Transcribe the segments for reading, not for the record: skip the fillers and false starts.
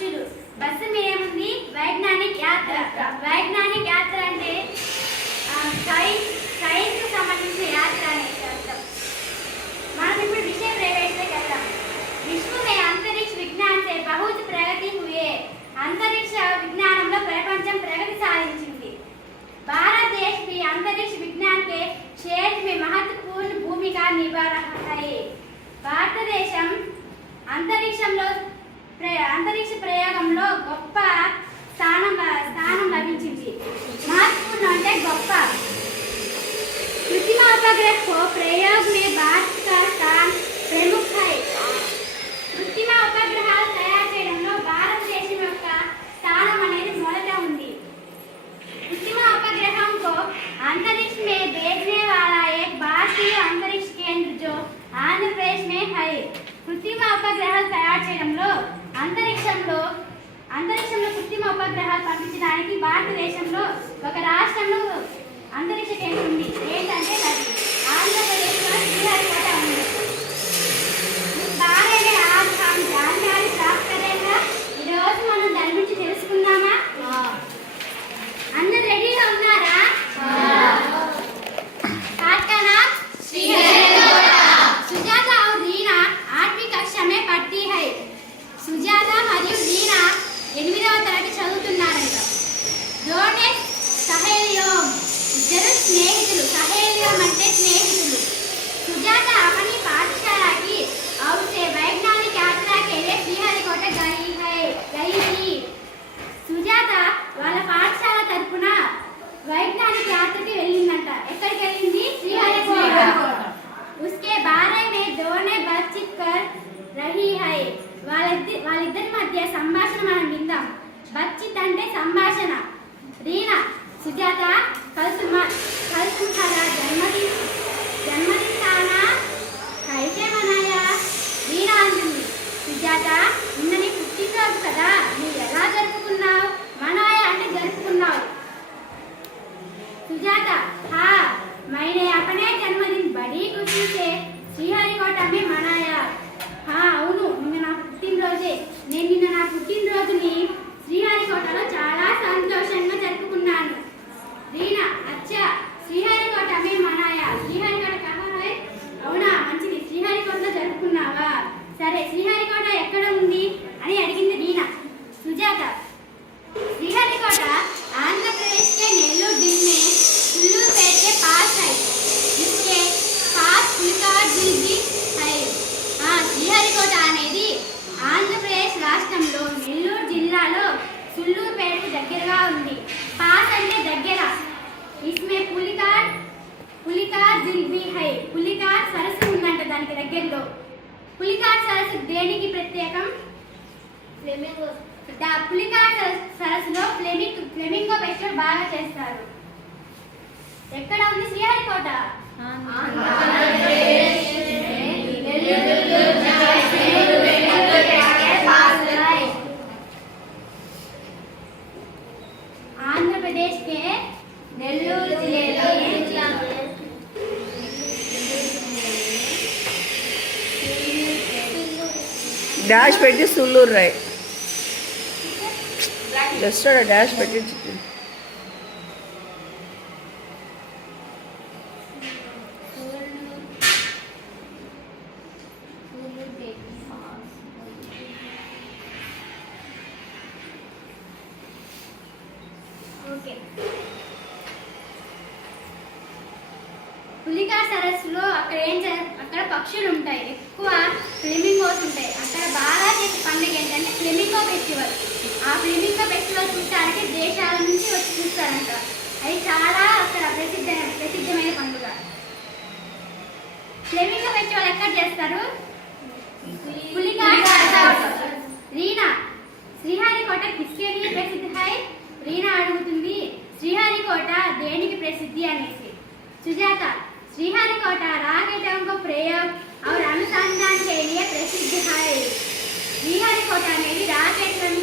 పక్షులు. బస్సు మీద ఏముంది? వైజ్ఞానిక యాత్ర. వైజ్ఞానిక యాత్ర అంటే సైన్స్ సంబంధించిన యాత్ర అనేది అర్థం. మనం ఇప్పుడు विषय प्रवेश में करता है। विश्व में अंतरिक्ष विज्ञान से बहुत प्रगति हुई है। अंतरिक्ष विज्ञान में प्रपंचम प्रगति साधिंचिंది। भारत देश भी अंतरिक्ष विज्ञान के क्षेत्र में महत्वपूर्ण भूमिका निभा रहा है। భారతదేశం అంతరిక్ష ప్రయోగంలో గొప్ప స్థానం లభించింది। महत्वपूर्ण అంటే గొప్ప। कृत्रिम उपग्रह को प्रयोग में भारत का स्थान प्रमुख है। कृत्रिम उपग्रहाలు తయారు చేయడంలో భారతదేశం యొక్క స్థానం అనేది మొదట ఉంది। कृत्रिम उपग्रहों को अंतरिक्ष में भेजने वाला एक भारतीय अंतरिक्ष केंद्र जो आंध्र प्रदेश में है। कृत्रिम ఉపగ్రహాలు తయారు చేయడంలో అంతరిక్షంలో కృత్రిమ ఉపగ్రహాలు పంపించడానికి భారతదేశంలో ఒక రాష్ట్రంలో अंतरिक्ष केंद्र ఉంది। ఏంటంటే అది ఆంధ్రప్రదేశ్లో శ్రీహరికోట ఉంది। इस बारे में आज हम जानकारी प्राप्त करेंगे। ఈ రోజు మనం దాని గురించి తెలుసుకుందామా? అందరూ రెడీగా ఉన్నారా? आज का नाम श्रीहरिकोटा। सुजाता और रीना 8वीं कक्षा में पढ़ती है। సుజాత మరియు రీనా 8వ తరగతి చదువుతున్నారంట। दोनों सहेलियों इधर स्नेहितुलु। सहेलियों అంటే స్నేహితులు। సుజాత अपनी पाठशाला की और से वैज्ञानिक यात्रा के लिए श्रीहरिकोटा गई थी। సుజాత వాళ్ళ పాఠశాల తరపున వైజ్ఞానిక యాత్రకి వెళ్ళిందంట। ఎక్కడికి వెళ్ళింది? శ్రీహరికోట। उसके बारे में दोनों बातचीत कर रही है। వాళ్ళిద్దరి మధ్య సంభాషణ మనం విందాం। बातचीत అంటే సంభాషణ। రీనా सुजाता कल तुम्हारा जन्मदिन था ना, कैसे मनाया? रीना अंటుంది। सुजाता నిన్న నీ పుట్టినరోజు కదా, నువ్వు ఎలా జరుపుకున్నావు? మనాయా అంటే జరుపుకున్నావు। सुजाता हाँ, मैंने अपने जन्मदिन बड़ी खुशी से श्रीहरिकोटा में मनाया। हाँ అవును, నిన్న నా పుట్టినరోజే, నేను నిన్న నా పుట్టినరోజుని శ్రీహరికోటలో చాలా సంతోషంగా జరుపుకున్నాను। రీనా अच्छा శ్రీహరికోట में मनाया। శ్రీహరికోట కహా है? అవునా, మంచిది, శ్రీహరికోటలో జరుపుకున్నావా? సరే, శ్రీహరికోట ఎక్కడ ఉంది అని అడిగింది రీనా। సుజాత श्रीहरिकोटा आंध्र प्रदेश के नेल्लूर जिले में सुल्लूरपेट के पास है। इसके पास पुलिकार झील भी है। हाँ, శ్రీహరికోట అనేది ఆంధ్రప్రదేశ్ రాష్ట్రంలో నెల్లూరు జిల్లాలో సుల్లూరుపేటకు దగ్గరగా ఉంది। పాస్ అంటే దగ్గర। इसमें पुलिकार झील भी है। पुलिकार సరస్సు ఉందంట దానికి దగ్గరలో। పులికార్ సరస్సు దేనికి ప్రత్యేకం? పులికార్ సరస్సులో ఫ్లెమింగో ఫెస్టివల్ బాగా చేస్తారు। ఎక్కడ ఉంది శ్రీహరికోట? आंध्र प्रदेश के नेल्लूर जिले డాష్ పెట్టి సుల్లూరు రాయ్, జస్ట్ డాష్ పెట్టి పులికార్ సరస్సులో అక్కడ పక్షులు ఉంటాయి, ఎక్కువ ఫ్లెమింగోస్ ఉంటాయి। అక్కడ బాగా చేసే పండుగ ఏంటంటే ఫ్లెమింగో ఫెస్టివల్। ఆ ఫ్లెమింగో ఫెస్టివల్ చూడటానికి దేశాల నుంచి వచ్చి చూస్తారంట। అది చాలా అక్కడ ప్రసిద్ధమైన పండుగ। ఫ్లెమింగో ఫెస్టివల్ ఎక్కడ చేస్తారు? పులికార్ సరస్సు। రీనా శ్రీహరికోట किसके लिए प्रसिद्ध है? రీనా అడుగుతుంది శ్రీహరికోట దేనికి ప్రసిద్ధి అనేసి। సుజాత श्रीहरिकोटा राकेटों को प्रयोग और अनुसंधान के लिए प्रसिद्ध है। श्रीहरिकोटा అనేది రాకెట్లను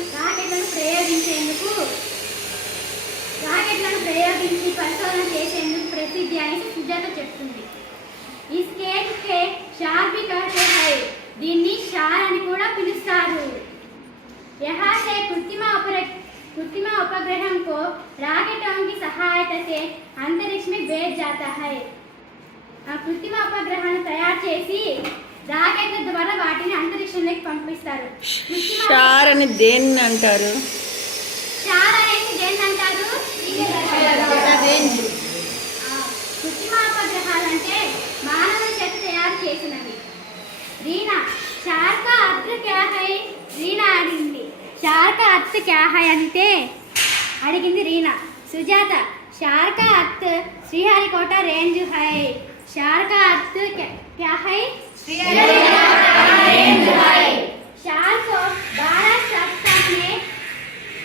ప్రయోగించి పరిశోధన చేసేందుకు ప్రసిద్ధి అనేసి సుజాత చెప్తుంది। ఈ స్కేట్ కే షార్ भी कहते हैं। దీన్ని షార్ అని కూడా పిలుస్తారు। यहाँ से कृत्रिम उपग्रह को रॉकेटों की सहायता से अंतरिक्ष में भेज जाता है। कृत्रिम उपग्रहाన్ని తయారు చేసి రాకెట్ల ద్వారా వాటిని అంతరిక్షంలోకి పంపిస్తారు. షార్ అని దేన్ని అంటారు? షార్ అనేది దేన్ని అంటారు? కృత్రిమ ఉపగ్రహాలు అంటే మానవుల చేత తయారు చేసినవి. రీనా షార్ కా అర్థ క్యా హై? రీనా అడిగింది షార్ కా అర్థ క్యా హై అంటే అడిగింది రీనా. సుజాత షార్ కా అర్థ శ్రీహరికోట रेंज है। शार का अर्थ क्या है? शार को भारत सरकार ने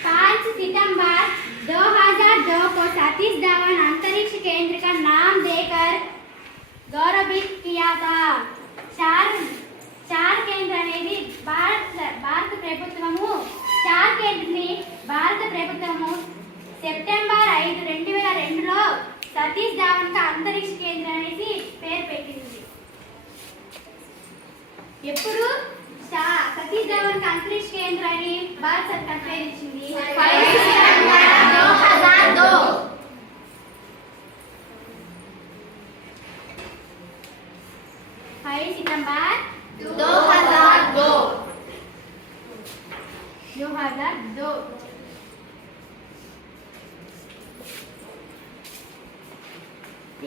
5 सितंबर 2002 को सतीश धवन अंतरिक्ष केंद्र का नाम देकर गौरवित किया था। शार కేంద్ర అనేది భారత ప్రభుత్వము షార్ కేంద్రని భారత ప్రభుత్వము సెప్టెంబర్ 5, 2002లో సతీష్ ధావన్ కా అంతరిక్ష కేంద్ర అనేసి పేరు పెట్టింది. ఎప్పుడు సతీష్ ధావన్ కా అంతరిక్ష కేంద్ర అని భారత సర్కార్ పేరు ఇచ్చింది? 5 సితంబర్ 2002. 5 सितंबर 2002.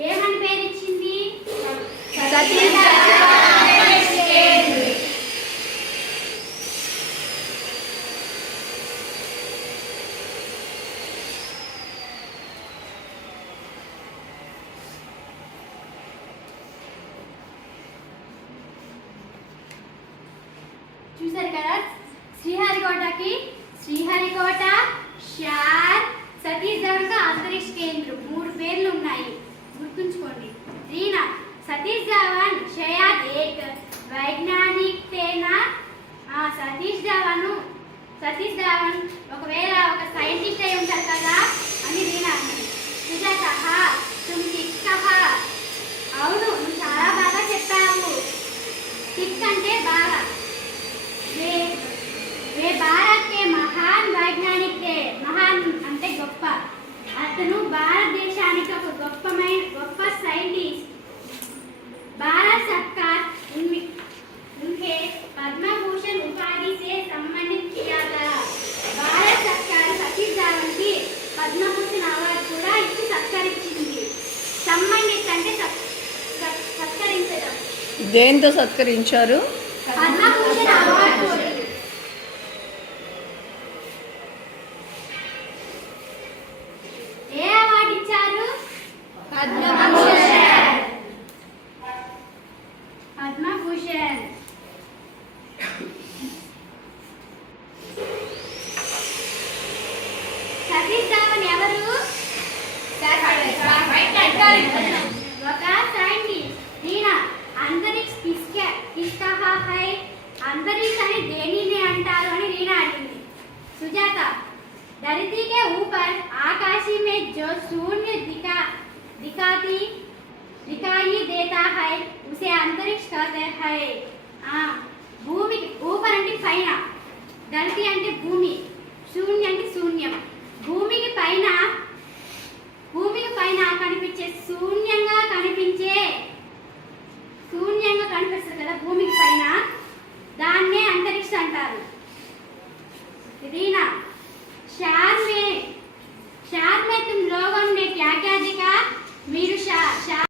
ఏమని పేరు ఇచ్చింది? సతీష్ ధావన్ అంతరిక్ష కేంద్ర. చూసారు కదా శ్రీహరికోట షార్ సతీష్ ధావన్ కా అంతరిక్ష కేంద్ర 3 పేర్లు ఉన్నాయి, గుర్తుంచుకోండి. రీనా సతీష్ ధావన్ शायद एक वैज्ञानिक थे ना? సతీష్ ధావన్ ఒకవేళ ఒక సైంటిస్ట్ అయి ఉంటారు కదా అని రీనా అన్నది. సుజాత తుమ్ ఠీక్ కహా. అవును, నువ్వు చాలా బాగా చెప్పావు. ఠీక్ అంటే బాగా. वे भारत के महान वैज्ञानिक थे. महान అంటే గొప్ప. అతను భారతదేశానికి ఒక గొప్ప సైంటిస్ట్. भारत सरकार उनके पद्म भूषण उपाधि से सम्मानित किया था. भारत सरकार సతీష్ ధావన్ కి పద్మ భూషణ్ అవార్డు కూడా ఇచ్చి సత్కరించింది. సమ్మానిత్ అంటే సత్కరించడం. దేంతో సత్కరించారు? పద్మ భూషణ్ అవార్డు. ఏ అవార్డు ఇచ్చారు? పద్మభూషణ్. సతీష్ ధావన్ ఎవరు? ఒక సైంటిస్ట్. రీనా అంతరిక్ష కిస్కా హై? అంతరిక్ష అని దేనిని అంటారు అని రీనా అడిగింది. సుజాత धरती के ऊपर आकाश में जो शून्य दिखाई देता है उसे अंतरिक्ष कहते हैं. భూమి ऊपर అంటే పైన, ధరతి అంటే భూమి, శూన్య అంటే శూన్యం. భూమికి పైన